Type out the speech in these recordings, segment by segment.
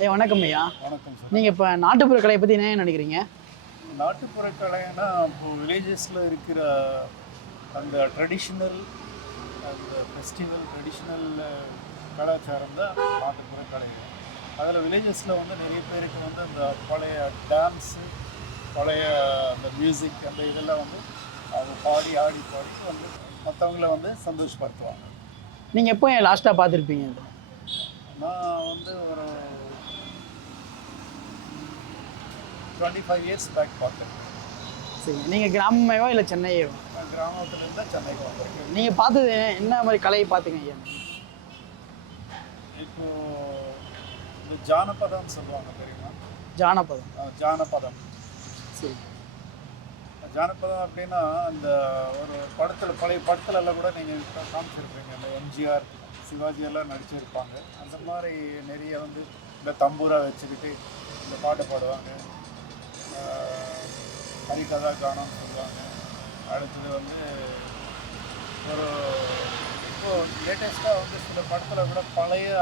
ஐயா வணக்கம் ஐயா. வணக்கம் சார். நீங்கள் இப்போ நாட்டுப்புற கலையை பற்றி என்ன நினைக்கிறீங்க? நாட்டுப்புற கலைன்னா இப்போ வில்லேஜஸில் இருக்கிற அந்த ட்ரெடிஷ்னல் அந்த ஃபெஸ்டிவல் ட்ரெடிஷ்னல் கலாச்சாரம் தான் நாட்டுப்புற கலை. அதில் வில்லேஜஸில் வந்து நிறைய பேருக்கு வந்து அந்த பழைய டான்ஸு, பழைய அந்த மியூசிக், அந்த இதெல்லாம் வந்து அவங்க பாடி வந்து மற்றவங்கள வந்து சந்தோஷப்படுத்துவாங்க. நீங்கள் எப்போ லாஸ்ட்டாக பார்த்துருப்பீங்க இது? நான் வந்து ஒரு 25 இயர்ஸ் பேக் பார்த்தேன். சரி, நீங்கள் கிராமமேவா இல்லை சென்னையேவா? நான் கிராமத்துலேருந்து தான் சென்னைக்கு வந்திருக்கேன். நீங்கள் பார்த்தது என்ன மாதிரி கலையை பார்த்தீங்க ஐயா? இப்போ இந்த ஜானபதம்னு சொல்லுவாங்க தெரியுமா? ஜானபதம். ஜானபதம். சரி. ஜானபதம் அப்படின்னா அந்த ஒரு படத்தில், பழைய படத்துலலாம் கூட நீங்கள் காமிச்சிருப்பீங்க. அந்த எம்ஜிஆர், சிவாஜி எல்லாம் நடிச்சிருப்பாங்க. அந்த மாதிரி நிறைய வந்து இந்த தம்பூரா வச்சுக்கிட்டு இந்த பாட்டு பாடுவாங்க. ஹரிகதா கானம்னு சொல்லுவாங்க. அடுத்தது வந்து ஒரு இப்போது லேட்டஸ்ட்டாக வந்து சில படத்தில் கூட பழைய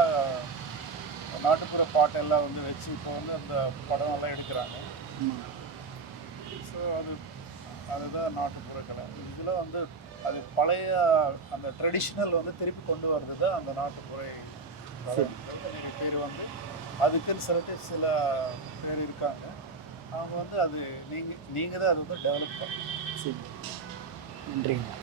நாட்டுப்புற பாட்டெல்லாம் வந்து வச்சு இப்போ வந்து அந்த படமெல்லாம் எடுக்கிறாங்க. ஸோ அதுதான் நாட்டுப்புற கலை. இதில் வந்து அது பழைய அந்த ட்ரெடிஷ்னல் வந்து திருப்பி கொண்டு வர்றது தான் அந்த நாட்டுப்புற கலை. நிறைய பேர் வந்து அதுக்குன்னு சொல்லிட்டு சில பேர் இருக்காங்க. அவங்க வந்து அது நீங்கள் தான் அது வந்து டெவலப் பண்ணணும். சரி, நன்றிங்க.